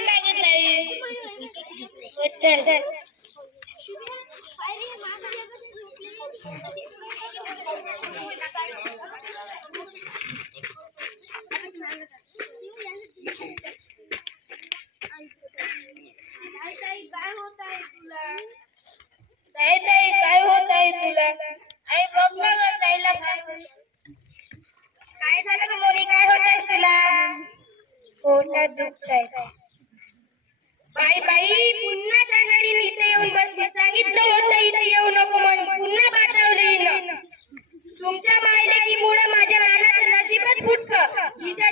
लागत नाही चल काय होत आहे तुला काय होत आहे तुला आई बघ ना ग ताईला काय झालं ग मोनी काय होत आहे तुला पोटात दुखतंय बाई बाई पुन्हा चांगली इथे येऊन बसली सांगितलं होतं इथे येऊ नको म्हणून पुन्हा पाठवली ना तुमच्या मायलेकीमुळे माझ्या नानाचं नशीबच फुटकं हिच्या